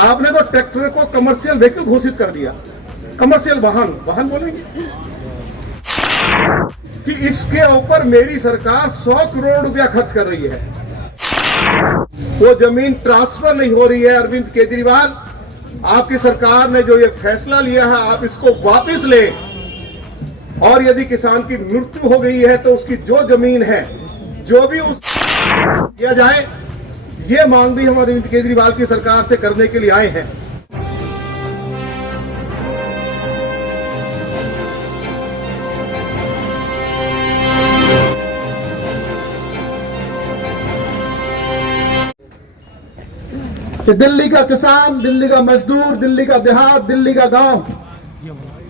आपने तो ट्रैक्टर को कमर्शियल व्हीकल घोषित कर दिया, कमर्शियल वाहन बोलेंगे कि इसके ऊपर मेरी सरकार 100 करोड़ रुपया खर्च कर रही है। वो जमीन ट्रांसफर नहीं हो रही है। अरविंद केजरीवाल, आपकी सरकार ने जो ये फैसला लिया है, आप इसको वापस लें और यदि किसान की मृत्यु हो गई है तो उसकी जो जमीन है जो भी उस किया जाए, ये मांग भी हम अरविंद केजरीवाल की सरकार से करने के लिए आए हैं। कि दिल्ली का किसान, दिल्ली का मजदूर, दिल्ली का देहात, दिल्ली का गांव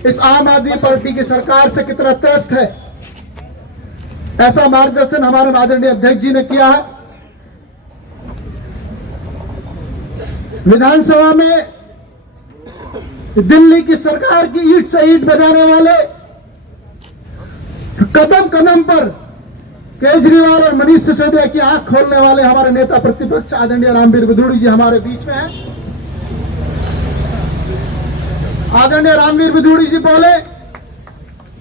इस आम आदमी पार्टी की सरकार से कितना त्रस्त है, ऐसा मार्गदर्शन हमारे आदरणीय अध्यक्ष जी ने किया है। विधानसभा में दिल्ली की सरकार की ईंट से ईंट बजाने वाले, कदम कदम पर केजरीवाल और मनीष सिसोदिया की आंख खोलने वाले हमारे नेता प्रतिपक्ष आदरणीय रामवीर विदुड़ी जी हमारे बीच में हैं। आदरणीय रामवीर विदुड़ी जी बोले,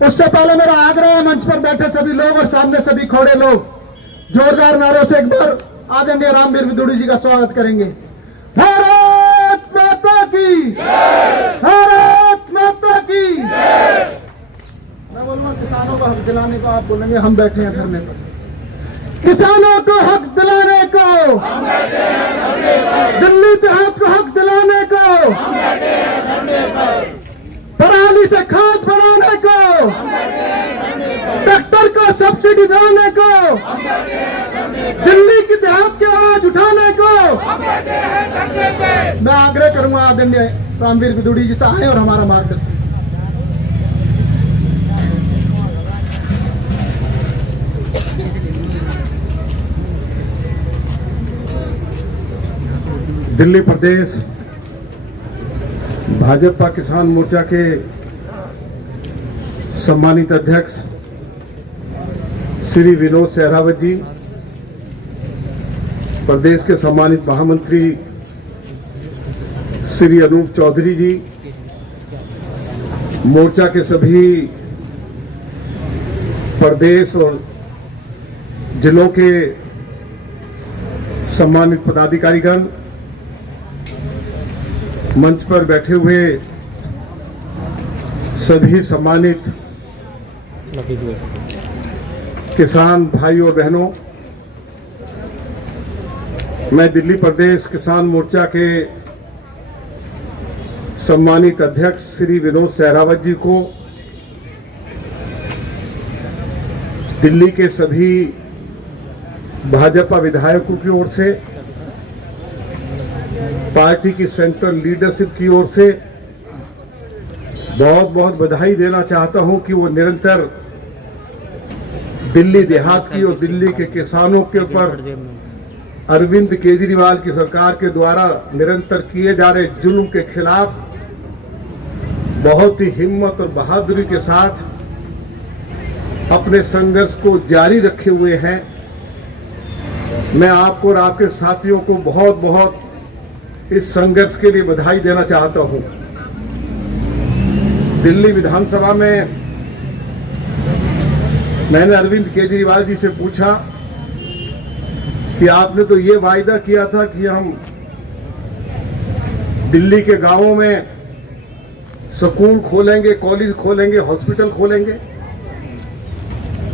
उससे पहले मेरा आग्रह है मंच पर बैठे सभी लोग और सामने सभी खड़े लोग जोरदार नारों से एक बार आदरणीय रामवीर विदुड़ी जी का स्वागत करेंगे। भारत माता की, भारत माता की। मैं बोलूंगा किसानों को हक दिलाने को, आप बोलेंगे हम बैठे हैं धरने पर। किसानों को हक दिलाने को, दिल्ली देहात को हक दिलाने को, पराली से खाद बनाने को, ट्रैक्टर को सब्सिडी दिलाने को, दिल्ली की देहात की आवाज उठाने को मैं आग्रह करूंगा आदरणीय रामवीर विदुड़ी जी से आए और हमारा मार्गदर्शन। दिल्ली प्रदेश भाजपा किसान मोर्चा के सम्मानित अध्यक्ष श्री विनोद सहरावत जी, प्रदेश के सम्मानित महामंत्री श्री अनूप चौधरी जी, मोर्चा के सभी प्रदेश और जिलों के सम्मानित पदाधिकारीगण, मंच पर बैठे हुए सभी सम्मानित किसान भाई और बहनों, मैं दिल्ली प्रदेश किसान मोर्चा के सम्मानित अध्यक्ष श्री विनोद सहरावत जी को दिल्ली के सभी भाजपा विधायकों की ओर से, पार्टी की सेंट्रल लीडरशिप की ओर से बहुत बहुत बधाई देना चाहता हूं कि वो निरंतर दिल्ली देहात की और दिल्ली के किसानों के ऊपर अरविंद केजरीवाल की सरकार के द्वारा निरंतर किए जा रहे जुल्म के खिलाफ बहुत ही हिम्मत और बहादुरी के साथ अपने संघर्ष को जारी रखे हुए हैं। मैं आपको और आपके साथियों को बहुत बहुत इस संघर्ष के लिए बधाई देना चाहता हूं। दिल्ली विधानसभा में मैंने अरविंद केजरीवाल जी से पूछा कि आपने तो ये वायदा किया था कि हम दिल्ली के गांवों में स्कूल खोलेंगे, कॉलेज खोलेंगे, हॉस्पिटल खोलेंगे,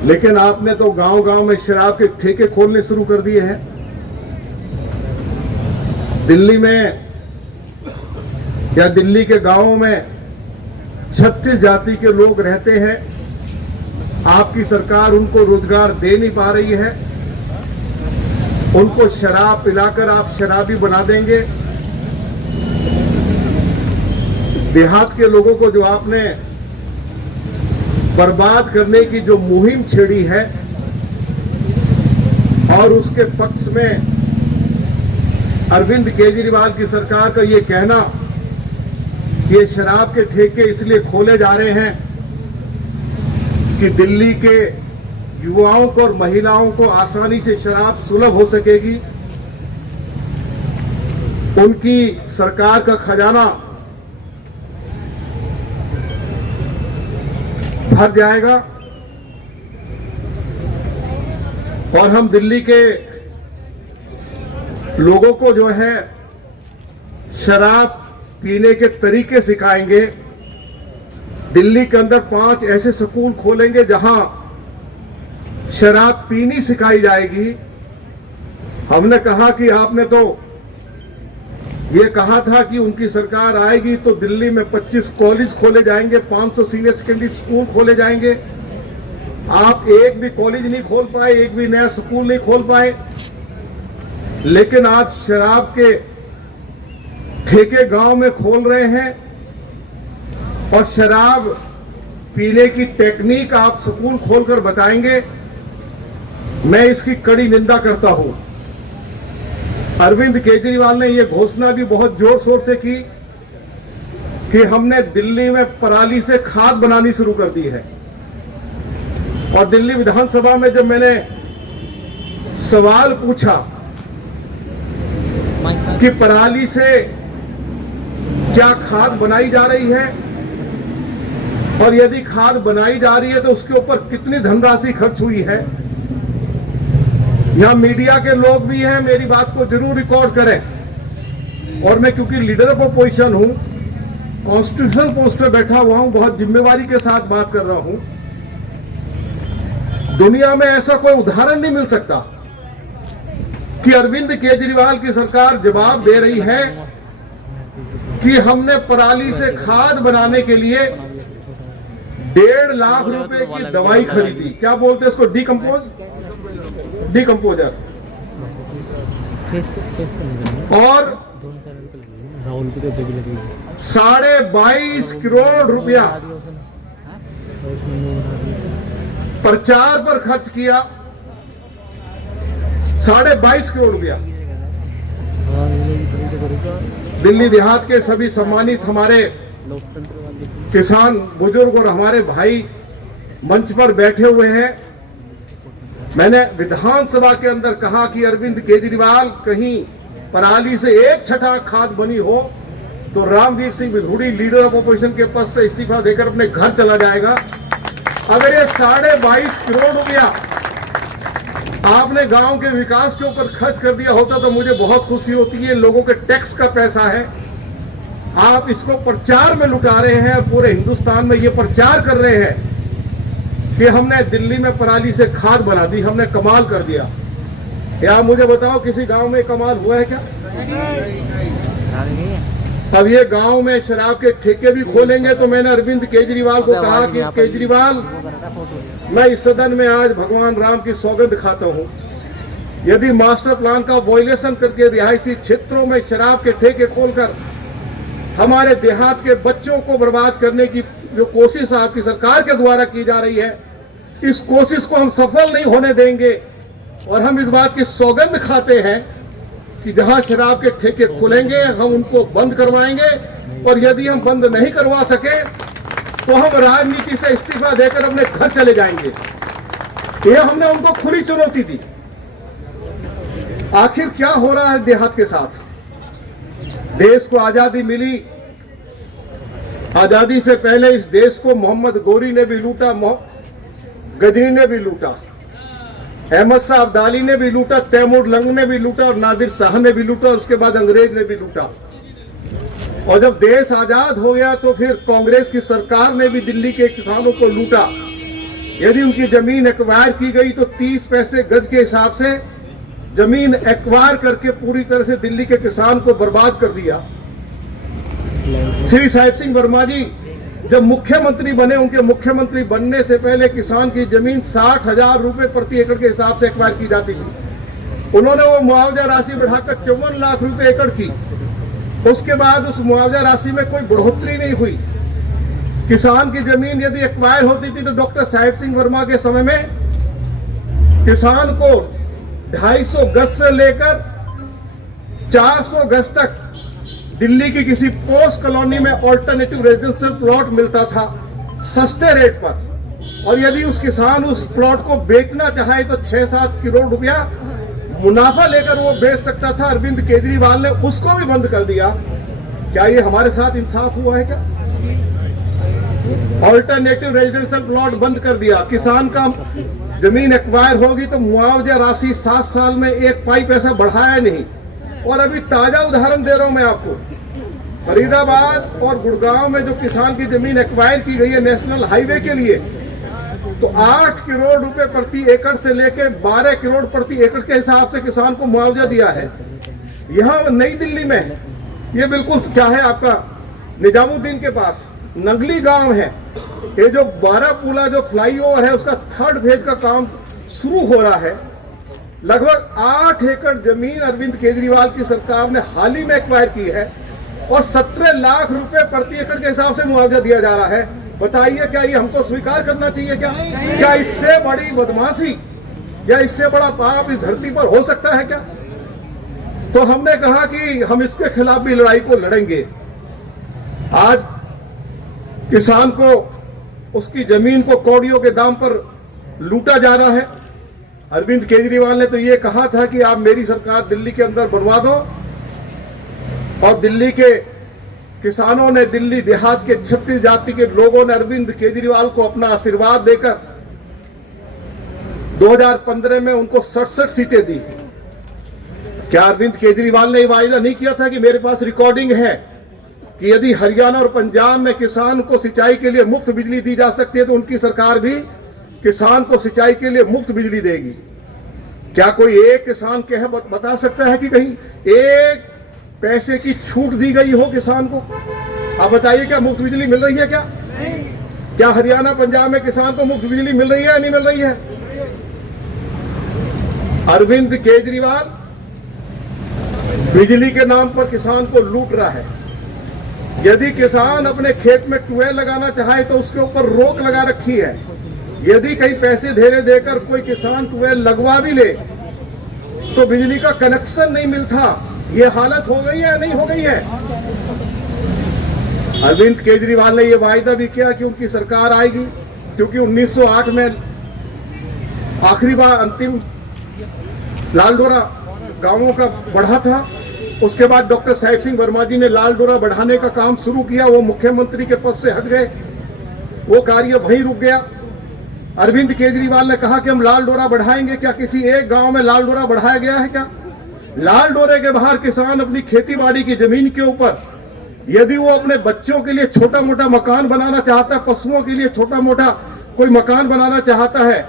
लेकिन आपने तो गांव-गांव में शराब के ठेके खोलने शुरू कर दिए हैं। दिल्ली में या दिल्ली के गांवों में 36 जाति के लोग रहते हैं, आपकी सरकार उनको रोजगार दे नहीं पा रही है, उनको शराब पिलाकर आप शराबी बना देंगे। देहात के लोगों को जो आपने बर्बाद करने की जो मुहिम छेड़ी है और उसके पक्ष में अरविंद केजरीवाल की सरकार का ये कहना कि ये शराब के ठेके इसलिए खोले जा रहे हैं कि दिल्ली के युवाओं को और महिलाओं को आसानी से शराब सुलभ हो सकेगी। उनकी सरकार का खजाना भर जाएगा और हम दिल्ली के लोगों को जो है शराब पीने के तरीके सिखाएंगे। दिल्ली के अंदर 5 ऐसे स्कूल खोलेंगे जहां शराब पीनी सिखाई जाएगी। हमने कहा कि आपने तो ये कहा था कि उनकी सरकार आएगी तो दिल्ली में 25 कॉलेज खोले जाएंगे, 500 सीनियर सेकेंडरी स्कूल खोले जाएंगे। आप एक भी कॉलेज नहीं खोल पाए, एक भी नया स्कूल नहीं खोल पाए। लेकिन आज शराब के ठेके गांव में खोल रहे हैं और शराब पीने की टेक्निक आप स्कूल खोलकर बताएंगे। मैं इसकी कड़ी निंदा करता हूं। अरविंद केजरीवाल ने यह घोषणा भी बहुत जोर शोर से की कि हमने दिल्ली में पराली से खाद बनानी शुरू कर दी है। और दिल्ली विधानसभा में जब मैंने सवाल पूछा कि पराली से क्या खाद बनाई जा रही है और यदि खाद बनाई जा रही है तो उसके ऊपर कितनी धनराशि खर्च हुई है, यहां मीडिया के लोग भी हैं, मेरी बात को जरूर रिकॉर्ड करें। और मैं क्योंकि लीडर ऑफ अपोजिशन हूं, कॉन्स्टिट्यूशनल पोस्ट पे बैठा हुआ हूं, बहुत जिम्मेवारी के साथ बात कर रहा हूं। दुनिया में ऐसा कोई उदाहरण नहीं मिल सकता कि अरविंद केजरीवाल की सरकार जवाब दे रही है कि हमने पराली से खाद बनाने के लिए 1.5 लाख रुपए की दवाई खरीदी। क्या बोलते हैं इसको? डिकम्पोजर। और 22.5 करोड़ रुपया प्रचार पर खर्च किया। 22.5 करोड़ रुपया। दिल्ली देहात के सभी सम्मानित हमारे किसान बुजुर्ग और हमारे भाई मंच पर बैठे हुए हैं। मैंने विधानसभा के अंदर कहा कि अरविंद केजरीवाल कहीं पराली से 1/6 खाद बनी हो तो रामवीर सिंह विधूड़ी लीडर ऑफ अपोजिशन के पद से इस्तीफा देकर अपने घर चला जाएगा। अगर ये 22.5 करोड़ रुपया आपने गांव के विकास के ऊपर खर्च कर दिया होता तो मुझे बहुत खुशी होती है। लोगों के टैक्स का पैसा है, आप इसको प्रचार में लुटा रहे हैं। पूरे हिंदुस्तान में ये प्रचार कर रहे हैं कि हमने दिल्ली में पराली से खाद बना दी, हमने कमाल कर दिया। या मुझे बताओ किसी गांव में कमाल हुआ है क्या? अब ये गांव में शराब के ठेके भी खोलेंगे तो मैंने अरविंद केजरीवाल को कहा कि केजरीवाल, मैं इस सदन में आज भगवान राम की सौगंध खाता हूं, यदि मास्टर प्लान का वायलेशन करके रिहायशी क्षेत्रों में शराब के ठेके खोलकर हमारे देहात के बच्चों को बर्बाद करने की जो कोशिश आपकी सरकार के द्वारा की जा रही है, इस कोशिश को हम सफल नहीं होने देंगे। और हम इस बात की सौगंध खाते हैं कि जहां शराब के ठेके खुलेंगे हम उनको बंद करवाएंगे, और यदि हम बंद नहीं करवा सके तो हम राजनीति से इस्तीफा देकर अपने घर चले जाएंगे। ये हमने उनको खुली चुनौती दी। आखिर क्या हो रहा है देहात के साथ? देश को आजादी मिली, आजादी से पहले इस देश को मोहम्मद गोरी ने भी लूटा, गजनी ने भी लूटा, अहमद शाह अब्दाली ने भी लूटा, तैमूर लंग ने भी लूटा और नादिर शाह ने भी लूटा, और उसके बाद अंग्रेज ने भी लूटा। और जब देश आजाद हो गया तो फिर कांग्रेस की सरकार ने भी दिल्ली के किसानों को लूटा। यदि उनकी जमीन एक्वायर की गई तो 30 पैसे गज के हिसाब से जमीन एक्वायर करके पूरी तरह से दिल्ली के किसान को बर्बाद कर दिया। श्री साहिब सिंह वर्मा जी जब मुख्यमंत्री बने, उनके मुख्यमंत्री बनने से पहले किसान की जमीन 60,000 रुपए प्रति एकड़ के हिसाब से एक्वायर की जाती थी। उन्होंने वो मुआवजा राशि बढ़ाकर 54 लाख रुपए एकड़ की। उसके बाद उस मुआवजा राशि में कोई बढ़ोतरी नहीं हुई। किसान की जमीन यदि एक्वायर होती थी तो डॉक्टर साहिब सिंह वर्मा के समय में किसान को 250 गज से लेकर 400 गज तक दिल्ली की किसी पोस्ट कॉलोनी में ऑल्टरनेटिव रेजिडेंशियल प्लॉट मिलता था सस्ते रेट पर। और यदि उस किसान उस प्लॉट को बेचना चाहे तो 6-7 करोड़ रुपया मुनाफा लेकर वो बेच सकता था, अरविंद केजरीवाल ने उसको भी बंद कर दिया। क्या ये हमारे साथ इंसाफ हुआ है क्या? ऑल्टरनेटिव रेजिडेंशियल प्लॉट बंद कर दिया। किसान का जमीन एक्वायर होगी तो मुआवजा राशि 7 साल में एक पाई पैसा बढ़ाया नहीं। और अभी ताजा उदाहरण दे रहा हूं मैं आपको, फरीदाबाद और गुड़गांव में जो किसान की जमीन एक्वायर की गई है नेशनल हाईवे के लिए, तो 8 करोड़ रुपए प्रति एकड़ से लेकर 12 करोड़ प्रति एकड़ के हिसाब से किसान को मुआवजा दिया है। यहां नई दिल्ली में ये बिल्कुल क्या है, आपका निजामुद्दीन के पास नगली गांव है, ये जो 12 पुला जो फ्लाईओवर है उसका 3rd फेज का काम शुरू हो रहा है। लगभग 8 एकड़ जमीन अरविंद केजरीवाल की सरकार ने हाल ही में एक्वायर की है और 17 लाख रुपए प्रति एकड़ के हिसाब से मुआवजा दिया जा रहा है। बताइए, क्या ये हमको स्वीकार करना चाहिए? क्या इससे बड़ी बदमाशी या इससे बड़ा पाप इस धरती पर हो सकता है क्या? तो हमने कहा कि हम इसके खिलाफ भी लड़ाई को लड़ेंगे। आज किसान को उसकी जमीन को कौड़ियों के दाम पर लूटा जा रहा है। अरविंद केजरीवाल ने तो ये कहा था कि आप मेरी सरकार दिल्ली के अंदर बनवा दो, और दिल्ली के किसानों ने, दिल्ली देहात के 36 जाति के लोगों ने अरविंद केजरीवाल को अपना आशीर्वाद देकर 2015 में उनको 67 सीटें दी। क्या अरविंद केजरीवाल ने वायदा नहीं किया था कि मेरे पास रिकॉर्डिंग है कि यदि हरियाणा और पंजाब में किसान को सिंचाई के लिए मुफ्त बिजली दी जा सकती है तो उनकी सरकार भी किसान को सिंचाई के लिए मुफ्त बिजली देगी? क्या कोई एक किसान कह बता सकता है कि कहीं एक पैसे की छूट दी गई हो किसान को? आप बताइए, क्या मुफ्त बिजली मिल रही है? क्या हरियाणा पंजाब में किसान को मुफ्त बिजली मिल रही है या नहीं मिल रही है? अरविंद केजरीवाल बिजली के नाम पर किसान को लूट रहा है। यदि किसान अपने खेत में ट्यूबवेल लगाना चाहे तो उसके ऊपर रोक लगा रखी है। यदि कहीं पैसे धीरे देकर कोई किसान ट्यूबवेल लगवा भी ले तो बिजली का कनेक्शन नहीं मिलता। ये हालत हो गई है या नहीं हो गई है? अरविंद केजरीवाल ने यह वायदा भी किया कि उनकी सरकार आएगी, क्योंकि 1908 में आखिरी बार अंतिम लाल डोरा गांवों का बढ़ा था। उसके बाद डॉक्टर साहिब सिंह वर्मा जी ने लाल डोरा बढ़ाने का काम शुरू किया। वो मुख्यमंत्री के पद से हट गए, वो कार्य वहीं रुक गया। अरविंद केजरीवाल ने कहा कि हम लाल डोरा बढ़ाएंगे। क्या किसी एक गांव में लाल डोरा बढ़ाया गया है? क्या लाल डोरे के बाहर किसान अपनी खेती बाड़ी की जमीन के ऊपर यदि वो अपने बच्चों के लिए छोटा मोटा मकान बनाना चाहता है, पशुओं के लिए छोटा मोटा कोई मकान बनाना चाहता है,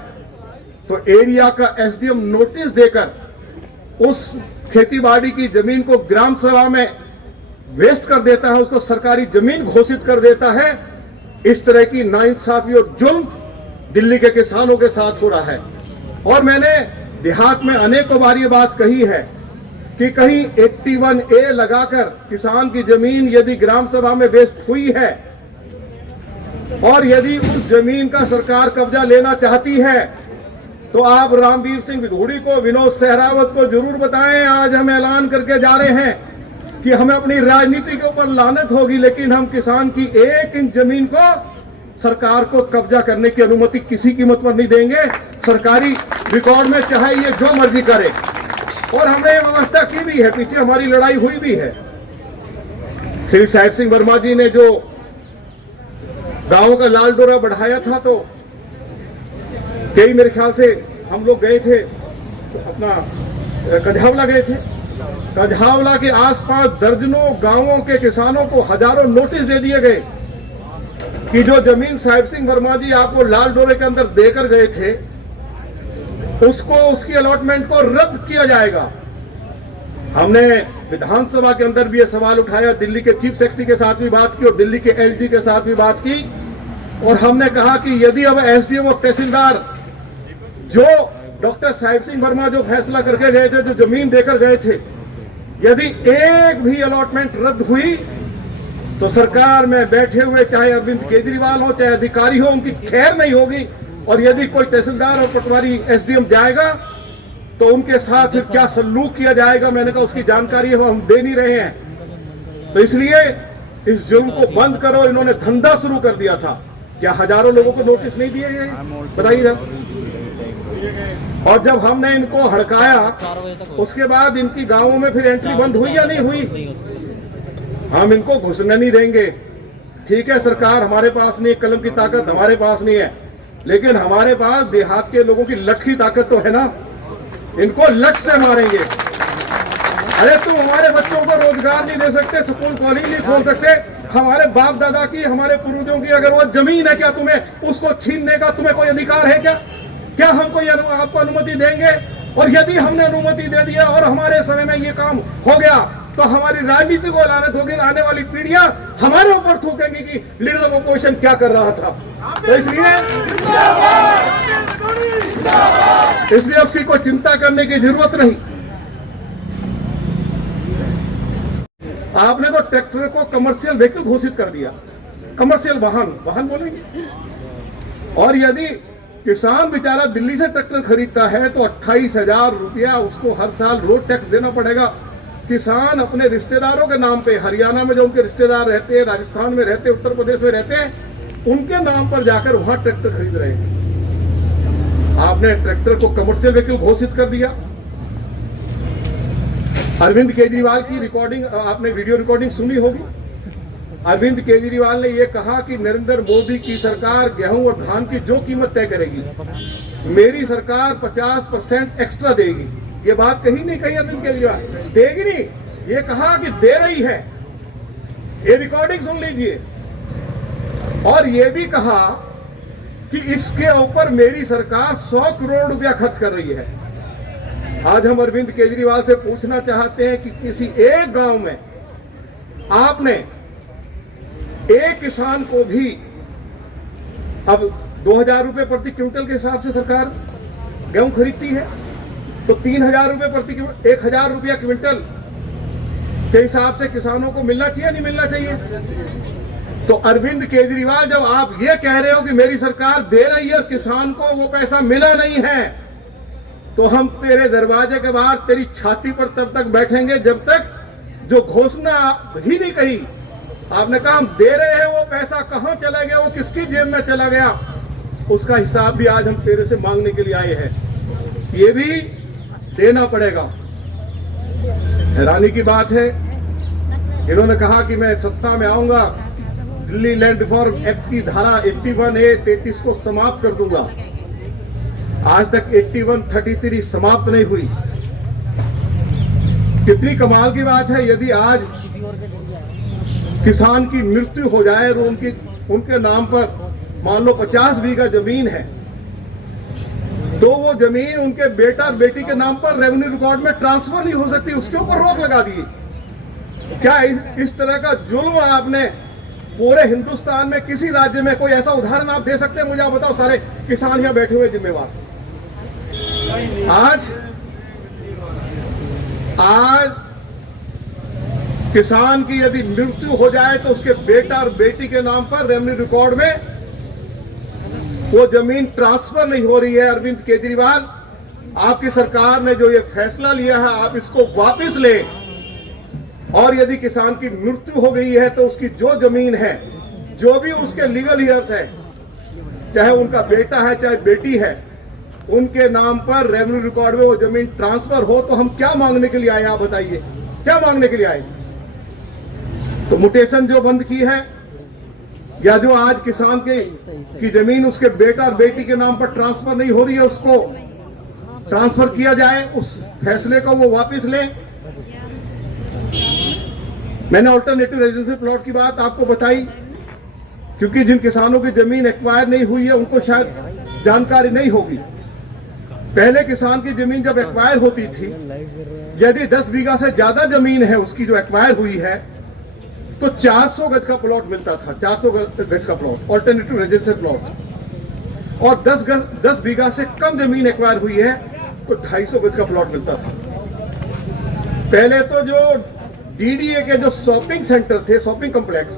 तो एरिया का एसडीएम नोटिस देकर उस खेती बाड़ी की जमीन को ग्राम सभा में वेस्ट कर देता है, उसको सरकारी जमीन घोषित कर देता है। इस तरह की नाइंसाफी और जुल्म दिल्ली के किसानों के साथ हो रहा है। और मैंने देहात में अनेकों बार ये बात कही है कि कहीं 81A लगाकर किसान की जमीन यदि ग्राम सभा में वेस्ट हुई है और यदि उस जमीन का सरकार कब्जा लेना चाहती है तो आप रामवीर सिंह विधूड़ी को, विनोद सहरावत को जरूर बताएं। आज हम ऐलान करके जा रहे हैं कि हमें अपनी राजनीति के ऊपर लानत होगी, लेकिन हम किसान की 1 इंच जमीन को सरकार को कब्जा करने की अनुमति किसी कीमत पर नहीं देंगे। सरकारी रिकॉर्ड में चाहे ये जो मर्जी करे, और हमने ये व्यवस्था की भी है, पीछे हमारी लड़ाई हुई भी है। श्री साहिब सिंह वर्मा जी ने जो गांव का लाल डोरा बढ़ाया था, तो कई मेरे ख्याल से हम लोग गए थे, अपना कझावला गए थे। कझावला के आसपास दर्जनों गांवों के किसानों को हजारों नोटिस दे दिए गए कि जो जमीन साहिब सिंह वर्मा जी आपको लाल डोरे के अंदर देकर गए थे उसको, उसकी अलॉटमेंट को रद्द किया जाएगा। हमने विधानसभा के अंदर भी ये सवाल उठाया, दिल्ली के चीफ सेक्रेटरी के साथ भी बात की और दिल्ली के एसडी के साथ भी बात की, और हमने कहा कि यदि अब एसडीएम और तहसीलदार जो डॉक्टर साहिब सिंह वर्मा जो फैसला करके गए थे, जो जमीन देकर गए थे, यदि एक भी अलॉटमेंट रद्द हुई तो सरकार में बैठे हुए चाहे अरविंद केजरीवाल हो चाहे अधिकारी हो, उनकी खैर नहीं होगी। और यदि कोई तहसीलदार और पटवारी एसडीएम जाएगा तो उनके साथ फिर क्या सलूक किया जाएगा, मैंने कहा उसकी जानकारी है, वो हम दे नहीं रहे हैं। तो इसलिए इस जुल्म को बंद करो। इन्होंने धंधा शुरू कर दिया था। क्या हजारों लोगों को नोटिस नहीं दिए गए? बताइए। और जब हमने इनको हड़काया उसके बाद इनकी गांवों में फिर एंट्री बंद हुई या नहीं हुई? हम इनको घुसने नहीं देंगे। ठीक है, सरकार हमारे पास नहीं, कलम की ताकत हमारे पास नहीं है, लेकिन हमारे पास देहात के लोगों की लठ की ताकत तो है ना। इनको लठ से मारेंगे। अरे तुम हमारे बच्चों को रोजगार नहीं दे सकते, स्कूल कॉलेज नहीं खोल सकते। हमारे बाप दादा की, हमारे पूर्वजों की अगर वो जमीन है, क्या तुम्हें उसको छीनने का तुम्हें कोई अधिकार है? क्या हम कोई आपको अनुमति देंगे? और यदि हमने अनुमति दे दिया और हमारे समय में ये काम हो गया तो हमारी राजनीति को लानत होगी। आने वाली पीढ़ियां हमारे ऊपर थूकेंगी कि लीडर ऑफ ऑपोजिशन क्या कर रहा था। तो इसलिए उसकी कोई चिंता करने की जरूरत नहीं। आपने तो ट्रैक्टर को कमर्शियल व्हीकल घोषित कर दिया, कमर्शियल वाहन बोलेंगे। और यदि किसान बेचारा दिल्ली से ट्रैक्टर खरीदता है तो 28,000 रुपया उसको हर साल रोड टैक्स देना पड़ेगा। किसान अपने रिश्तेदारों के नाम पे, हरियाणा में जो उनके रिश्तेदार रहते हैं, राजस्थान में रहते हैं, उत्तर प्रदेश में रहते हैं, उनके नाम पर जाकर वहां ट्रैक्टर खरीद रहे हैं। आपने ट्रैक्टर को कमर्शियल व्हीकल घोषित कर दिया। अरविंद केजरीवाल की रिकॉर्डिंग, आपने वीडियो रिकॉर्डिंग सुनी होगी। अरविंद केजरीवाल ने यह कहा कि नरेंद्र मोदी की सरकार गेहूं और धान की जो कीमत तय करेगी, मेरी सरकार 50% एक्स्ट्रा देगी। ये बात कही नहीं कही अरविंद केजरीवाल, देगी नहीं, ये कहा कि दे रही है। ये रिकॉर्डिंग सुन लीजिए। और ये भी कहा कि इसके ऊपर मेरी सरकार 100 करोड़ रुपया खर्च कर रही है। आज हम अरविंद केजरीवाल से पूछना चाहते हैं कि किसी एक गांव में आपने एक किसान को भी, अब 2,000 रुपए प्रति क्विंटल के हिसाब से सरकार गेहूं खरीदती है, तो 3,000 रुपए प्रति 1,000 रुपया क्विंटल के हिसाब से किसानों को मिलना चाहिए नहीं मिलना चाहिए? तो अरविंद केजरीवाल, जब आप ये कह रहे हो कि मेरी सरकार दे रही है, किसान को वो पैसा मिला नहीं है, तो हम तेरे दरवाजे के बाहर तेरी छाती पर तब तक बैठेंगे जब तक जो घोषणा ही नहीं कही। आपने कहा हम दे रहे हैं, वो पैसा कहां चला गया, वो किसकी जेब में चला गया, उसका हिसाब भी आज हम तेरे से मांगने के लिए आए हैं। ये भी देना पड़ेगा। हैरानी की बात है, इन्होंने कहा कि मैं सत्ता में आऊंगा, दिल्ली लैंड रिफॉर्म एक्ट की धारा 81A 33 को समाप्त कर दूंगा। आज तक 8133 समाप्त नहीं हुई। कितनी कमाल की बात है, यदि आज किसान की मृत्यु हो जाए और उनके नाम पर मान लो 50 बीघा जमीन है, तो वो जमीन उनके बेटा बेटी के नाम पर रेवेन्यू रिकॉर्ड में ट्रांसफर नहीं हो सकती, उसके ऊपर रोक लगा दी। क्या इस तरह का जुल्म आपने पूरे हिंदुस्तान में किसी राज्य में कोई ऐसा उदाहरण आप दे सकते हैं? मुझे आप बताओ, सारे किसान यहां बैठे हुए जिम्मेवार। आज किसान की यदि मृत्यु हो जाए तो उसके बेटा और बेटी के नाम पर रेवेन्यू रिकॉर्ड में वो जमीन ट्रांसफर नहीं हो रही है। अरविंद केजरीवाल, आपकी सरकार ने जो ये फैसला लिया है, आप इसको वापस लें। और यदि किसान की मृत्यु हो गई है तो उसकी जो जमीन है, जो भी उसके लीगल ईयर्स है, चाहे उनका बेटा है चाहे बेटी है, उनके नाम पर रेवेन्यू रिकॉर्ड में वो जमीन ट्रांसफर हो। तो हम क्या मांगने के लिए आए, आप बताइए, क्या मांगने के लिए आए? तो म्यूटेशन जो बंद की है, या जो आज किसान की जमीन उसके बेटा और बेटी के नाम पर ट्रांसफर नहीं हो रही है, उसको ट्रांसफर किया जाए, उस फैसले को वो वापस लें। मैंने अल्टरनेटिव रेजिडेंशियल प्लॉट की बात आपको बताई, क्योंकि जिन किसानों की जमीन एक्वायर नहीं हुई है उनको शायद जानकारी नहीं होगी। पहले किसान की जमीन जब एक्वायर होती थी, यदि 10 बीघा से ज्यादा जमीन है उसकी जो एक्वायर हुई है, तो 400 गज का प्लॉट मिलता था, 400 गज का प्लॉट, अल्टरनेटिव रेजिडेंशियल प्लॉट। और 10 बीघा से कम जमीन एक्वायर हुई है तो 250 गज का प्लॉट मिलता था। पहले तो जो डीडीए के जो शॉपिंग सेंटर थे, शॉपिंग कॉम्प्लेक्स,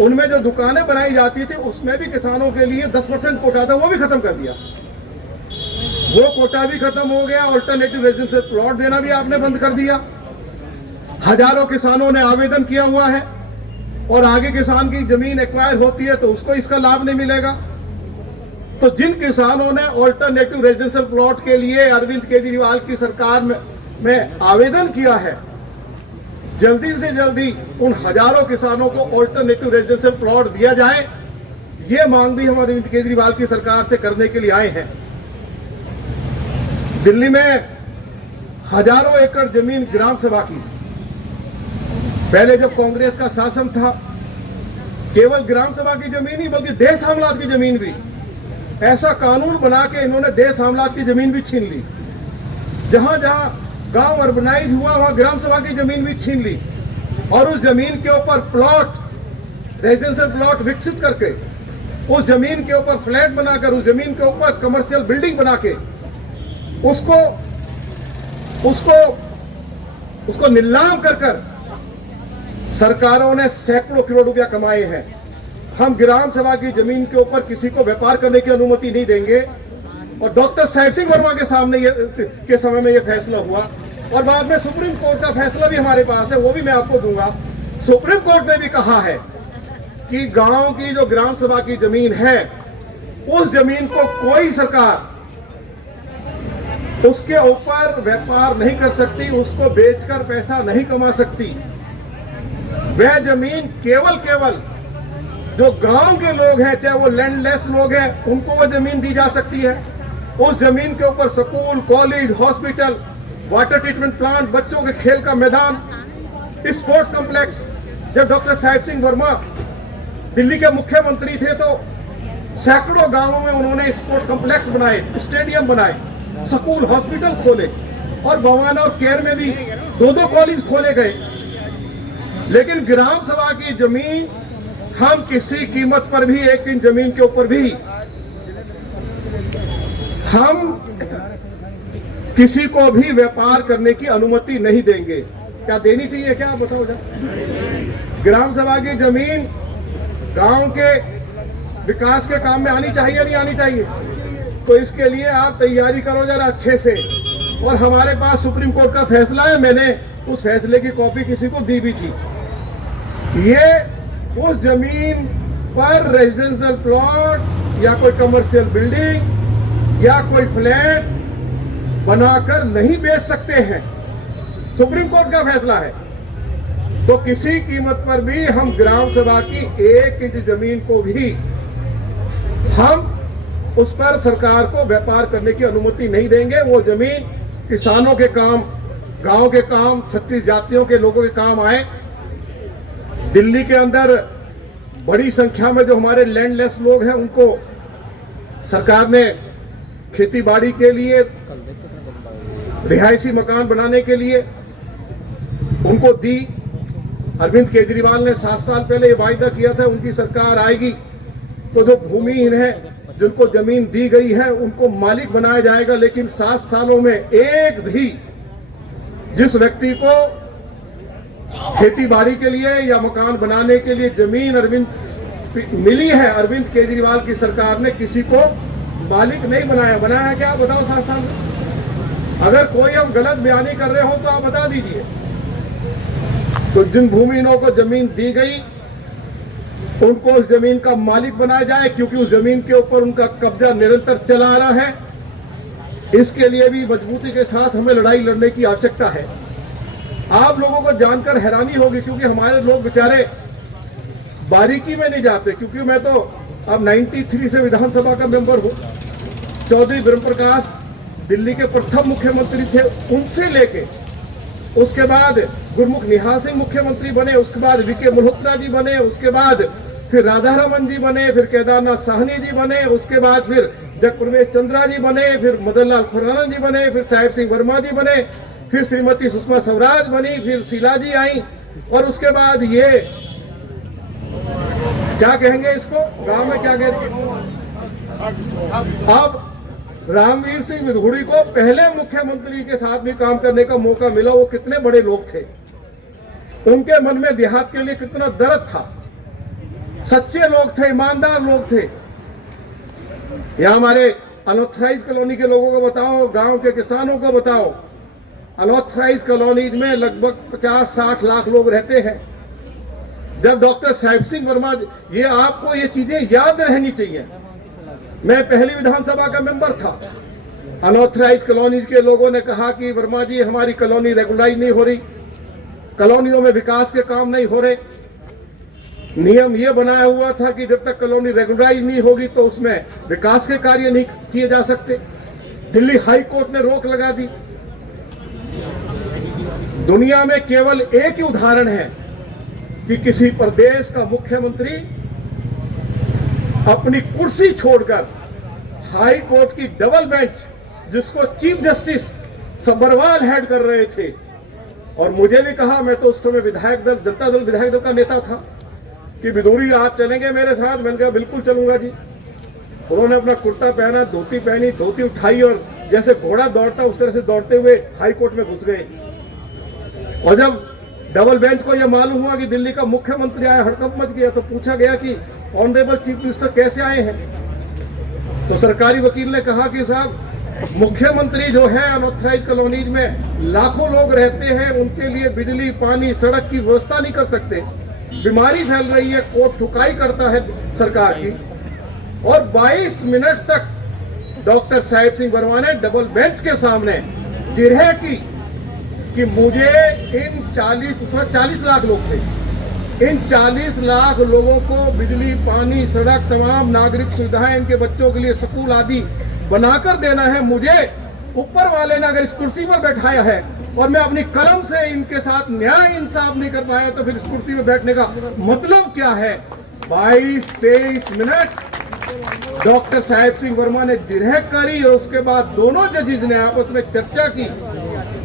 उनमें जो दुकानें बनाई जाती थी, उसमें भी किसानों के लिए 10% कोटा था, वो भी खत्म कर दिया। वो कोटा भी खत्म हो गया। अल्टरनेटिव रेजिडेंशियल प्लॉट देना भी आपने बंद कर दिया। हजारों किसानों ने आवेदन किया हुआ है, और आगे किसान की जमीन एक्वायर होती है तो उसको इसका लाभ नहीं मिलेगा। तो जिन किसानों ने ऑल्टरनेटिव रेजिडेंशियल प्लॉट के लिए अरविंद केजरीवाल की सरकार में आवेदन किया है, जल्दी से जल्दी उन हजारों किसानों को ऑल्टरनेटिव रेजिडेंशियल प्लॉट दिया जाए, ये मांग भी हम अरविंद केजरीवाल की सरकार से करने के लिए आए हैं। दिल्ली में हजारों एकड़ जमीन ग्राम सभा की, पहले जब कांग्रेस का शासन था, केवल ग्राम सभा की जमीन ही बल्कि देश हमलात की जमीन भी, ऐसा कानून बना के इन्होंने देश हमलात की जमीन भी छीन ली। जहां जहां गांव अर्बनाइज हुआ वहां ग्राम सभा की जमीन भी छीन ली और उस जमीन के ऊपर प्लॉट, रेजिडेंशियल प्लॉट विकसित करके, उस जमीन के ऊपर फ्लैट बनाकर, उस जमीन के ऊपर कमर्शियल बिल्डिंग बना के उसको नीलाम कर सरकारों ने सैकड़ों करोड़ रुपया कमाए हैं। हम ग्राम सभा की जमीन के ऊपर किसी को व्यापार करने की अनुमति नहीं देंगे। और डॉक्टर साहिब सिंह वर्मा के सामने के समय में यह फैसला हुआ और बाद में सुप्रीम कोर्ट का फैसला भी हमारे पास है, वो भी मैं आपको दूंगा। सुप्रीम कोर्ट ने भी कहा है कि गांव की जो ग्राम सभा की जमीन है, उस जमीन को कोई सरकार उसके ऊपर व्यापार नहीं कर सकती, उसको बेचकर पैसा नहीं कमा सकती। वह जमीन केवल जो गांव के लोग हैं, चाहे वो लैंडलेस लोग हैं, उनको वो जमीन दी जा सकती है। उस जमीन के ऊपर school, college, hospital, water treatment plant, बच्चों के खेल का मैदान, स्पोर्ट्स कॉम्प्लेक्स। जब डॉक्टर साहिब सिंह वर्मा दिल्ली के मुख्यमंत्री थे तो सैकड़ों गांवों में उन्होंने स्पोर्ट्स कॉम्प्लेक्स बनाए, स्टेडियम बनाए, स्कूल, हॉस्पिटल खोले और भवाना और केर में भी 2-2 कॉलेज खोले गए। लेकिन ग्राम सभा की जमीन हम किसी कीमत पर भी, एक दिन जमीन के ऊपर भी हम किसी को भी व्यापार करने की अनुमति नहीं देंगे। क्या देनी चाहिए, क्या बताओ जरा। ग्राम सभा की जमीन गांव के विकास के काम में आनी चाहिए, नहीं आनी चाहिए? तो इसके लिए आप तैयारी करो जरा अच्छे से। और हमारे पास सुप्रीम कोर्ट का फैसला है, मैंने उस फैसले की कॉपी किसी को दी भी थी। ये उस जमीन पर रेजिडेंशियल प्लॉट या कोई कमर्शियल बिल्डिंग या कोई फ्लैट बनाकर नहीं बेच सकते हैं, सुप्रीम कोर्ट का फैसला है। तो किसी कीमत पर भी हम ग्राम सभा की 1 इंच जमीन को भी हम उस पर सरकार को व्यापार करने की अनुमति नहीं देंगे। वो जमीन किसानों के काम, गांव के काम, 36 जातियों के लोगों के काम आए। दिल्ली के अंदर बड़ी संख्या में जो हमारे लैंडलेस लोग हैं, उनको सरकार ने खेती बाड़ी के लिए, रिहायशी मकान बनाने के लिए उनको दी। अरविंद केजरीवाल ने 7 साल पहले ये वायदा किया था, उनकी सरकार आएगी तो जो भूमिहीन है, जिनको जमीन दी गई है, उनको मालिक बनाया जाएगा। लेकिन 7 सालों में एक भी जिस व्यक्ति को खेती बाड़ी के लिए या मकान बनाने के लिए जमीन अरविंद मिली है, अरविंद केजरीवाल की सरकार ने किसी को मालिक नहीं बनाया। बनाया क्या, बताओ 7 साल में? अगर कोई हम गलत बयानी कर रहे हो तो आप बता दीजिए। तो जिन भूमिहीनों को जमीन दी गई, उनको उस जमीन का मालिक बनाया जाए, क्योंकि उस जमीन के ऊपर उनका कब्जा निरंतर चला आ रहा है। इसके लिए भी मजबूती के साथ हमें लड़ाई लड़ने की आवश्यकता है। आप लोगों को जानकर हैरानी होगी, क्योंकि हमारे लोग बेचारे बारीकी में नहीं जाते। क्योंकि मैं तो अब 93 से विधानसभा का मेंबर हूं। चौधरी ब्रह्म प्रकाश दिल्ली के प्रथम मुख्यमंत्री थे, उनसे लेके उसके बाद गुरमुख निहाल सिंह मुख्यमंत्री बने, उसके बाद वीके मल्होत्रा जी बने, उसके बाद फिर राधारमन जी बने, फिर केदारनाथ साहनी जी बने, उसके बाद फिर जगप्रवेश चंद्रा जी बने, फिर मदन लाल खुराना जी बने, फिर साहिब सिंह वर्मा जी बने, फिर श्रीमती सुषमा स्वराज बनी, फिर शीला जी आई, और उसके बाद ये क्या कहेंगे इसको, गांव में क्या कहते, अब रामवीर सिंह विधुड़ी को पहले मुख्यमंत्री के साथ भी काम करने का मौका मिला। वो कितने बड़े लोग थे, उनके मन में देहात के लिए कितना दर्द था, सच्चे लोग थे, ईमानदार लोग थे। या हमारे अनऑथराइज कॉलोनी के लोगों को बताओ, गांव के किसानों को बताओ, अनऑथराइज कॉलोनी में लगभग 50-60 लाख लोग रहते हैं। जब डॉक्टर साहिब सिंह वर्मा, ये आपको ये चीजें याद रहनी चाहिए। मैं पहली विधानसभा का मेंबर था। अनऑथराइज कॉलोनी के लोगों ने कहा कि वर्मा जी हमारी कॉलोनी रेगुलाइज नहीं हो रही, कॉलोनियों में विकास के काम नहीं हो रहे। नियम यह बनाया हुआ था कि जब तक कॉलोनी रेगुलाइज नहीं होगी तो उसमें विकास के कार्य नहीं किए जा सकते। दिल्ली हाई कोर्ट ने रोक लगा दी। दुनिया में केवल एक ही उदाहरण है कि किसी प्रदेश का मुख्यमंत्री अपनी कुर्सी छोड़कर हाई कोर्ट की डबल बेंच, जिसको चीफ जस्टिस सब्बरवाल हेड कर रहे थे, और मुझे भी कहा, मैं तो उस समय विधायक दल, जनता दल विधायक दल का नेता था, कि विदुरी आप चलेंगे मेरे साथ। मैंने कहा बिल्कुल चलूंगा जी। उन्होंने अपना कुर्ता पहना, धोती पहनी, धोती उठाई और जैसे घोड़ा दौड़ता उस तरह से दौड़ते हुए हाई कोर्ट में घुस गए। और जब डबल बेंच को यह मालूम हुआ कि दिल्ली का मुख्यमंत्री आया, हड़कंप मच गया। तो पूछा गया कि ऑनरेबल चीफ मिनिस्टर कैसे आए हैं? तो सरकारी वकील ने कहा कि साहब मुख्यमंत्री जो है अनऑथराइज कॉलोनीज में लाखों लोग रहते हैं, उनके लिए बिजली, पानी, सड़क की व्यवस्था नहीं कर सकते। बीमारी फैल रही है, कोर्ट ठुकाई करता है सरकार की। और 22 मिनट तक डॉक्टर साहिब सिंह वर्मा ने डबल बेंच के सामने जिरह की कि मुझे इन 40 लाख लोग थे, इन 40 लाख लोगों को बिजली, पानी, सड़क, तमाम नागरिक सुविधाएं, इनके बच्चों के लिए स्कूल आदि बनाकर देना है। मुझे ऊपर वाले ने अगर इस कुर्सी पर बैठाया है और मैं अपनी कलम से इनके साथ न्याय इंसाफ नहीं कर पाया, तो फिर इस कुर्सी में बैठने का मतलब क्या है? 22-23 मिनट डॉक्टर साहिब सिंह वर्मा ने जिरह करी और उसके बाद दोनों जजेस ने आपस में चर्चा की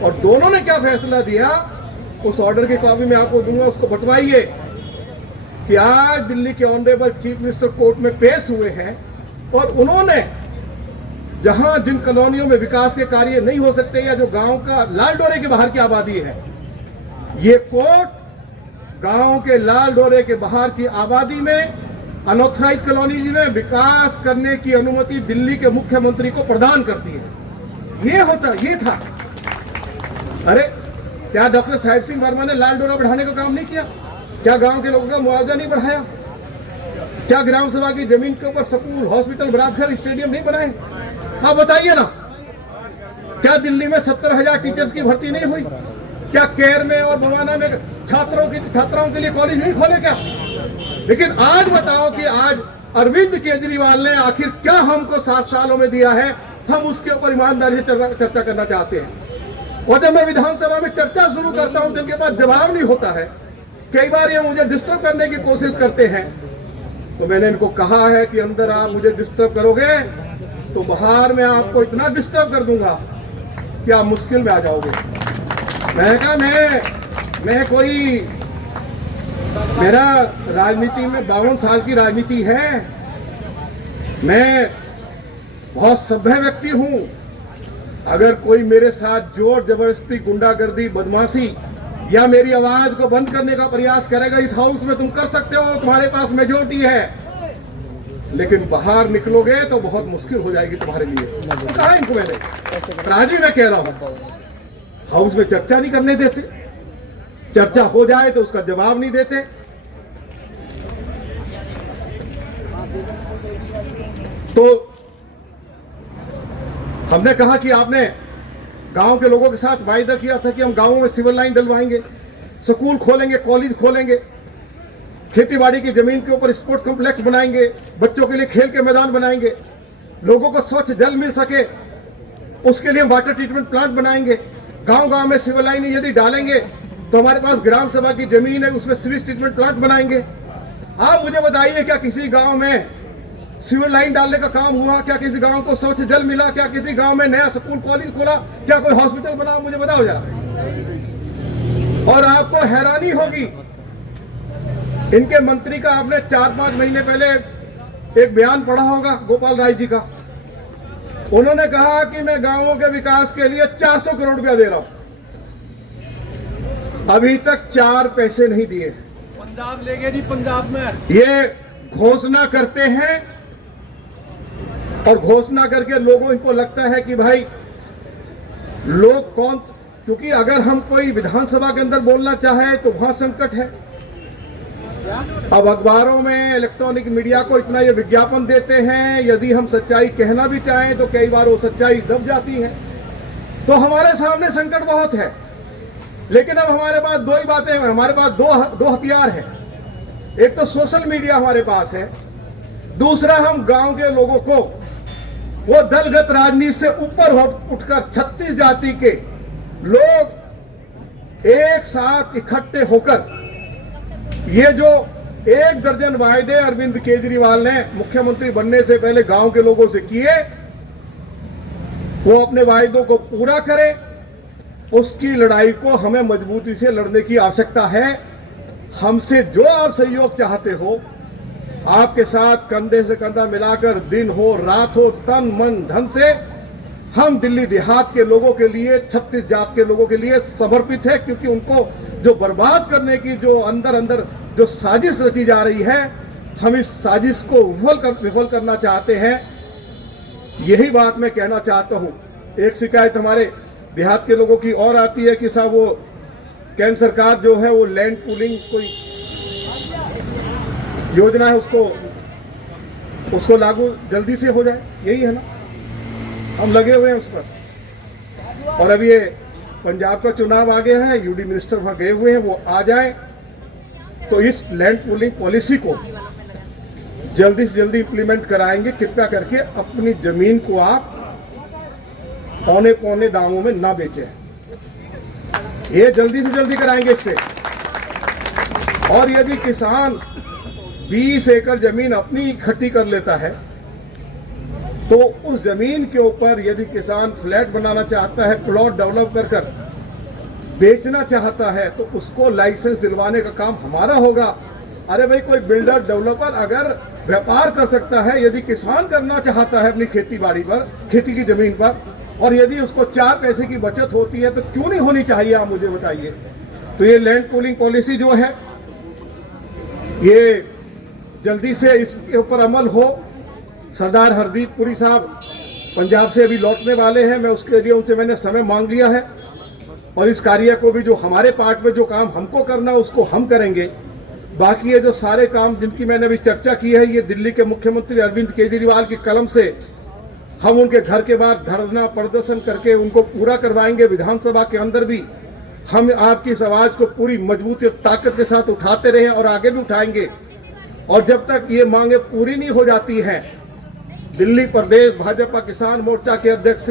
और दोनों ने क्या फैसला दिया, उस ऑर्डर की कॉपी में आपको दूंगा, उसको बंटवाइए कि आज दिल्ली के ऑनरेबल चीफ मिनिस्टर कोर्ट में पेश हुए हैं और उन्होंने जहां जिन कॉलोनियों में विकास के कार्य नहीं हो सकते या जो गांव का लाल डोरे के बाहर की आबादी है, ये कोर्ट गांव के लाल डोरे के बाहर की आबादी में अनऑथराइज कॉलोनीज में विकास करने की अनुमति दिल्ली के मुख्यमंत्री को प्रदान करती है। ये था। अरे क्या डॉक्टर साहिब सिंह वर्मा ने लाल डोरा बढ़ाने का काम नहीं किया? क्या गांव के लोगों का मुआवजा नहीं बढ़ाया? क्या ग्राम सभा की जमीन के ऊपर स्कूल, हॉस्पिटल, बराबर स्टेडियम नहीं बनाए? आप बताइए ना। क्या दिल्ली में 70,000 टीचर्स की भर्ती नहीं हुई? क्या केर में और भवाना में छात्राओं के लिए कॉलेज नहीं खोले क्या? लेकिन आज बताओ कि आज अरविंद केजरीवाल ने आखिर क्या हमको 7 सालों में दिया है, हम उसके ऊपर ईमानदारी से चर्चा करना चाहते हैं। और जब मैं विधानसभा में चर्चा शुरू करता हूं तो इनके पास जवाब नहीं होता है। कई बार ये मुझे डिस्टर्ब करने की कोशिश करते हैं, तो मैंने इनको कहा है कि अंदर आप मुझे डिस्टर्ब करोगे तो बाहर में आपको इतना डिस्टर्ब कर दूंगा कि आप मुश्किल में आ जाओगे। मैंने कहा मैं कोई, मेरा राजनीति में 52 साल की राजनीति है, मैं बहुत सभ्य व्यक्ति हूं। अगर कोई मेरे साथ जोर जबरदस्ती, गुंडागर्दी, बदमाशी या मेरी आवाज को बंद करने का प्रयास करेगा, इस हाउस में तुम कर सकते हो, तुम्हारे पास मेजोरिटी है, लेकिन बाहर निकलोगे तो बहुत मुश्किल हो जाएगी तुम्हारे लिए। तो कहा इनको मैंने, राजी मैं कह रहा हूं, हाउस में चर्चा नहीं करने देते, चर्चा हो जाए तो उसका जवाब नहीं देते। तो हमने कहा कि आपने गांव के लोगों के साथ वायदा किया था कि हम गांवों में सिविल लाइन डलवाएंगे, स्कूल खोलेंगे, कॉलेज खोलेंगे, खेतीबाड़ी की जमीन के ऊपर स्पोर्ट्स कॉम्प्लेक्स बनाएंगे, बच्चों के लिए खेल के मैदान बनाएंगे, लोगों को स्वच्छ जल मिल सके उसके लिए हम वाटर ट्रीटमेंट प्लांट बनाएंगे। गांव गांव में सिविल लाइन यदि डालेंगे तो हमारे पास ग्राम सभा की जमीन है, उसमें सीवेज ट्रीटमेंट प्लांट बनाएंगे। आप मुझे बताइए, क्या किसी गांव में सिविल लाइन डालने का काम हुआ? क्या किसी गांव को स्वच्छ जल मिला? क्या किसी गांव में नया स्कूल, कॉलेज खोला? क्या कोई हॉस्पिटल बना? मुझे बताओ जरा। और आपको हैरानी होगी, इनके मंत्री का आपने 4-5 महीने पहले एक बयान पढ़ा होगा गोपाल राय जी का। उन्होंने कहा कि मैं गांवों के विकास के लिए 400 करोड़ रुपया दे रहा हूं। अभी तक 4 पैसे नहीं दिए। पंजाब ले गए जी, पंजाब में ये घोषणा करते हैं और घोषणा करके लोगों, इनको लगता है कि भाई लोग कौन, क्योंकि अगर हम कोई विधानसभा के अंदर बोलना चाहे तो वहां संकट है, अब अखबारों में, इलेक्ट्रॉनिक मीडिया को इतना ये विज्ञापन देते हैं, यदि हम सच्चाई कहना भी चाहें तो कई बार वो सच्चाई दब जाती है। तो हमारे सामने संकट बहुत है, लेकिन अब हमारे पास दो ही बातें हैं, हमारे पास दो हथियार हैं। एक तो सोशल मीडिया हमारे पास है, दूसरा हम गांव के लोगों को वो दलगत राजनीति से ऊपर उठकर 36 जाति के लोग एक साथ इकट्ठे होकर ये जो 1 दर्जन वायदे अरविंद केजरीवाल ने मुख्यमंत्री बनने से पहले गांव के लोगों से किए, वो अपने वायदों को पूरा करे। उसकी लड़ाई को हमें मजबूती से लड़ने की आवश्यकता है। हमसे जो आप सहयोग चाहते हो, आपके साथ कंधे से कंधा मिलाकर दिन हो रात हो, तन मन धन से हम दिल्ली देहात के लोगों के लिए, 36 जात के लोगों के लिए समर्पित है, क्योंकि उनको जो बर्बाद करने की जो अंदर अंदर जो साजिश रची जा रही है, हम इस साजिश को विफल करना चाहते हैं। यही बात मैं कहना चाहता हूं। एक शिकायत हमारे देहात के लोगों की और आती है कि साहब वो केंद्र सरकार जो है वो लैंड पूलिंग कोई योजना है, उसको लागू जल्दी से हो जाए, यही है ना। हम लगे हुए हैं उस पर। और अब ये पंजाब का चुनाव आ गया है, यूडी मिनिस्टर वहां गए हुए हैं, वो आ जाए तो इस लैंड पूलिंग पॉलिसी को जल्दी से जल्दी इंप्लीमेंट कराएंगे। कृपया करके अपनी जमीन को आप पौने पौने दामों में ना बेचें, ये जल्दी से जल्दी कराएंगे इससे। और यदि किसान 20 एकड़ जमीन अपनी इकट्ठी कर लेता है, तो उस जमीन के ऊपर यदि किसान फ्लैट बनाना चाहता है, प्लॉट डेवलप कर बेचना चाहता है, तो उसको लाइसेंस दिलवाने का काम हमारा होगा। अरे भाई, कोई बिल्डर डेवलपर अगर व्यापार कर सकता है, यदि किसान करना चाहता है अपनी खेती बाड़ी पर, खेती की जमीन पर, और यदि उसको 4 पैसे की बचत होती है, तो क्यों नहीं होनी चाहिए, आप मुझे बताइए। तो ये लैंड पूलिंग पॉलिसी जो है, ये जल्दी से इसके ऊपर अमल हो। सरदार हरदीप पुरी साहब पंजाब से अभी लौटने वाले हैं, मैं उसके लिए उनसे मैंने समय मांग लिया है, और इस कार्य को भी जो हमारे पार्ट में जो काम हमको करना है उसको हम करेंगे। बाकी ये जो सारे काम जिनकी मैंने अभी चर्चा की है, ये दिल्ली के मुख्यमंत्री अरविंद केजरीवाल की कलम से हम उनके घर के बाहर धरना प्रदर्शन करके उनको पूरा करवाएंगे। विधानसभा के अंदर भी हम आपकी इस आवाज को पूरी मजबूती और ताकत के साथ उठाते रहे और आगे भी उठाएंगे। और जब तक ये मांगे पूरी नहीं हो जाती हैं, दिल्ली प्रदेश भाजपा किसान मोर्चा के अध्यक्ष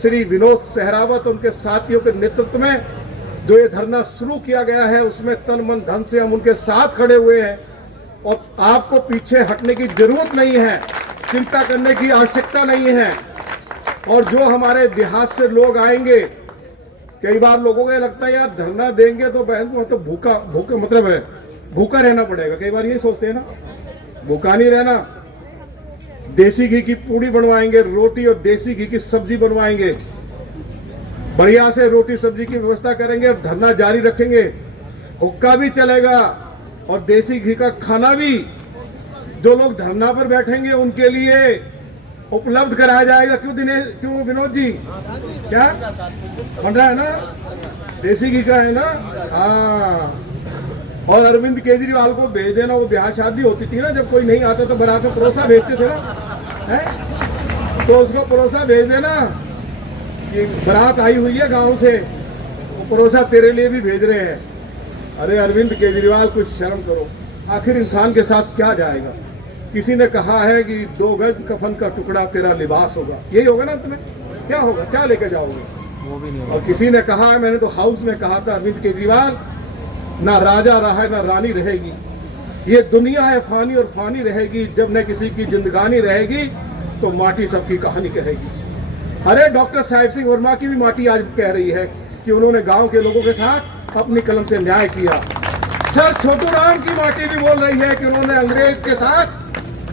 श्री विनोद सहरावत, उनके साथियों के नेतृत्व में जो ये धरना शुरू किया गया है, उसमें तन मन धन से हम उनके साथ खड़े हुए हैं। और आपको पीछे हटने की जरूरत नहीं है, चिंता करने की आवश्यकता नहीं है। और जो हमारे देहात से लोग आएंगे, कई बार लोगों को लगता है यार धरना देंगे तो बहन तो भूखा मतलब है भूखा रहना पड़ेगा। कई बार ये सोचते हैं ना, भूखा नहीं रहना। देसी घी की पूड़ी बनवाएंगे, रोटी और देसी घी की सब्जी बनवाएंगे, बढ़िया से रोटी सब्जी की व्यवस्था करेंगे और धरना जारी रखेंगे। हुक्का भी चलेगा और देसी घी का खाना भी जो लोग धरना पर बैठेंगे उनके लिए उपलब्ध कराया जाएगा। क्यों विनोद जी, क्या बन रहा है ना, देसी घी का है ना। हाँ, और अरविंद केजरीवाल को भेज देना। वो ब्याह शादी होती थी ना, जब कोई नहीं आता तो बारात में परोसा भेजते थे ना, है? तो उसको परोसा भेज देना कि बारात आई हुई है गांव से, वो परोसा तेरे लिए भी भेज रहे हैं। अरे अरविंद केजरीवाल, कुछ शर्म करो। आखिर इंसान के साथ क्या जाएगा? किसी ने कहा है कि 2 गज कफन का टुकड़ा तेरा लिबास होगा, यही होगा ना तुम्हें? क्या होगा, क्या लेकर जाओगे? वो भी नहीं। और किसी ने कहा है, मैंने तो हाउस में कहा था, अरविंद केजरीवाल ना राजा रहा है ना रानी रहेगी, ये दुनिया है फानी और फानी रहेगी। जब न किसी की जिंदगानी रहेगी तो माटी सबकी कहानी कहेगी। अरे डॉक्टर साहिब सिंह वर्मा की भी माटी आज कह रही है कि उन्होंने गांव के लोगों के साथ अपनी कलम से न्याय किया। सर छोटू राम की माटी भी बोल रही है कि उन्होंने अंग्रेज के साथ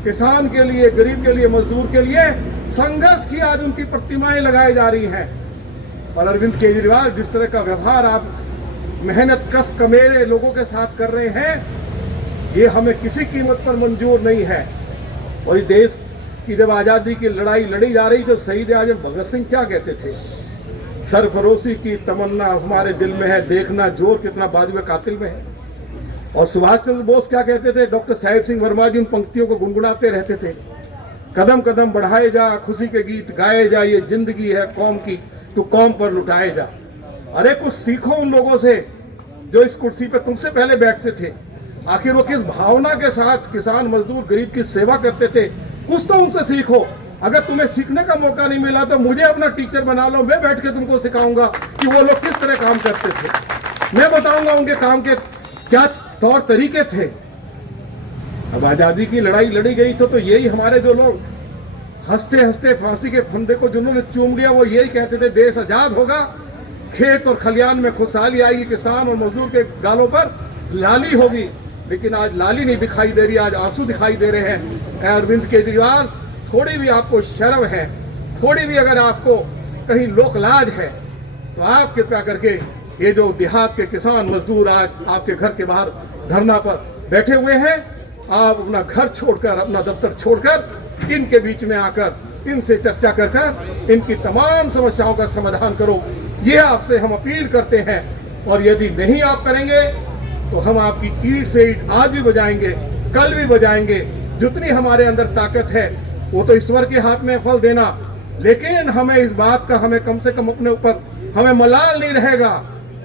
किसान के लिए, गरीब के लिए, मजदूर के लिए संघर्ष की। आज उनकी प्रतिमाएं लगाई जा रही हैं। और अरविंद केजरीवाल, जिस तरह का व्यवहार आप मेहनत कश कमेरे लोगों के साथ कर रहे हैं, ये हमें किसी कीमत पर मंजूर नहीं है। और इस देश की जब आजादी की लड़ाई लड़ी जा रही तो शहीद आजम भगत सिंह क्या कहते थे? सरफरोशी की तमन्ना हमारे दिल में है, देखना जोर कितना बाजू कातिल में है। और सुभाष चंद्र बोस क्या कहते थे, डॉक्टर साहिब सिंह वर्मा जी उन पंक्तियों को गुनगुनाते रहते थे, कदम कदम बढ़ाए जा, खुशी के गीत गाए जा, ये जिंदगी है कौम की, तू कौम पर लुटाए जा। अरे कुछ सीखो उन लोगों से जो इस कुर्सी पे तुमसे पहले बैठते थे। आखिर वो किस भावना के साथ किसान मजदूर गरीब की सेवा करते थे, कुछ तो उनसे सीखो। अगर तुम्हें सीखने का मौका नहीं मिला तो मुझे अपना टीचर बना लो, मैं बैठ के तुमको सिखाऊंगा कि वो लोग किस तरह काम करते थे। मैं बताऊंगा उनके काम के क्या तौर तरीके थे। अब आजादी की लड़ाई लड़ी गई तो यही हमारे जो लोग हंसते हंसते फांसी के फंदे को जिन्होंने चूम लिया, वो यही कहते थे देश आजाद होगा, खेत और खलियान में खुशहाली आएगी, किसान और मजदूर के गालों पर लाली होगी। लेकिन आज लाली नहीं दिखाई दे रही, आज आंसू दिखाई दे रहे हैं। अरविंद केजरीवाल, थोड़ी भी आपको शर्म है, थोड़ी भी अगर आपको कहीं लोक लाज है, तो आप कृपया करके ये जो देहात के किसान मजदूर आज आपके घर के बाहर धरना पर बैठे हुए हैं, आप अपना घर छोड़कर, अपना दफ्तर छोड़कर इनके बीच में आकर इनसे चर्चा कर इनकी तमाम समस्याओं का समाधान करो। ये आपसे हम अपील करते हैं। और यदि नहीं आप करेंगे तो हम आपकी ईंट से ईंट आज भी बजाएंगे, कल भी बजाएंगे। जितनी हमारे अंदर ताकत है वो तो ईश्वर के हाथ में फल देना, लेकिन हमें इस बात का, हमें कम से कम अपने ऊपर हमें मलाल नहीं रहेगा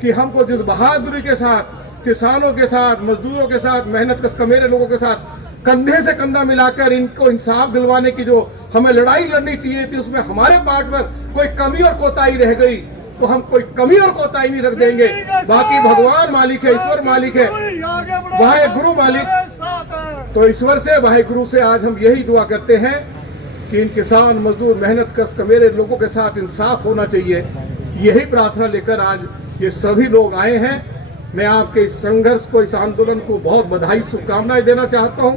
कि हमको जिस बहादुरी के साथ किसानों के साथ, मजदूरों के साथ, मेहनत कश कमेरे लोगों के साथ कंधे से कंधा मिलाकर इनको इंसाफ दिलवाने की जो हमें लड़ाई लड़नी चाहिए थी, उसमें हमारे पार्ट पर कोई कमी और कोताही रह गई तो हम कोई कमी और कोताही नहीं रख देंगे। बाकी भगवान मालिक है, ईश्वर मालिक है, वाहे गुरु मालिक। तो ईश्वर से, वाहे गुरु से आज हम यही दुआ करते हैं कि इन किसान मजदूर मेहनत कश कमेरे लोगों के साथ इंसाफ होना चाहिए। यही प्रार्थना लेकर आज ये सभी लोग आए हैं। मैं आपके इस संघर्ष को, इस आंदोलन को बहुत बधाई, शुभकामनाएं देना चाहता हूं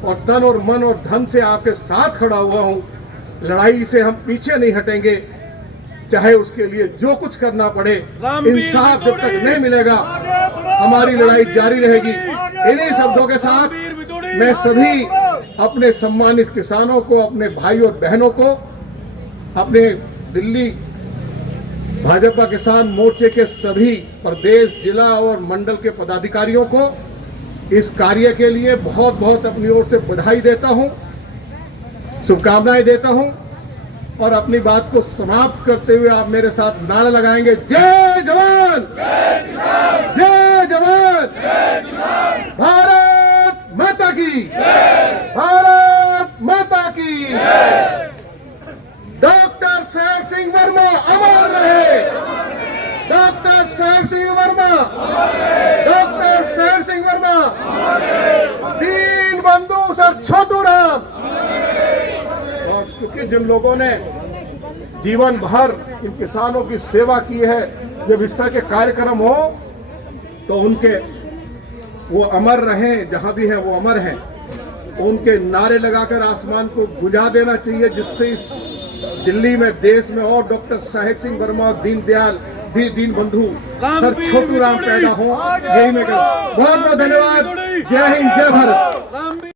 और तन और मन और धन से आपके साथ खड़ा हुआ हूं। लड़ाई से हम पीछे नहीं हटेंगे, चाहे उसके लिए जो कुछ करना पड़े। इंसाफ जब तक नहीं मिलेगा हमारी लड़ाई जारी रहेगी। इन्हीं शब्दों के साथ मैं सभी अपने सम्मानित किसानों को, अपने भाई और बहनों को, अपने दिल्ली भाजपा किसान मोर्चे के सभी प्रदेश, जिला और मंडल के पदाधिकारियों को इस कार्य के लिए बहुत बहुत अपनी ओर से बधाई देता हूं, शुभकामनाएं देता हूं। और अपनी बात को समाप्त करते हुए आप मेरे साथ नारा लगाएंगे, जय जवान, जय जवान, भारत माता की, भारत माता की। डॉक्टर साहेब सिंह वर्मा अमर रहे, डॉक्टर साहेब सिंह वर्मा, डॉक्टर साहेब सिंह वर्मा, दीन बंधु सर छोटू राम। और क्योंकि जिन लोगों ने जीवन भर इन किसानों की सेवा की है, जब इस तरह के कार्यक्रम हो तो उनके वो अमर रहें, जहां भी हैं वो अमर हैं। उनके नारे लगाकर आसमान को गुंजा देना चाहिए, जिससे इस दिल्ली में, देश में और डॉक्टर साहेब सिंह वर्मा और दीनदयाल, दीन बंधु सर छोटू राम पैदा हो। यही मैं कहूँ। बहुत बहुत धन्यवाद। जय हिंद, जय भारत।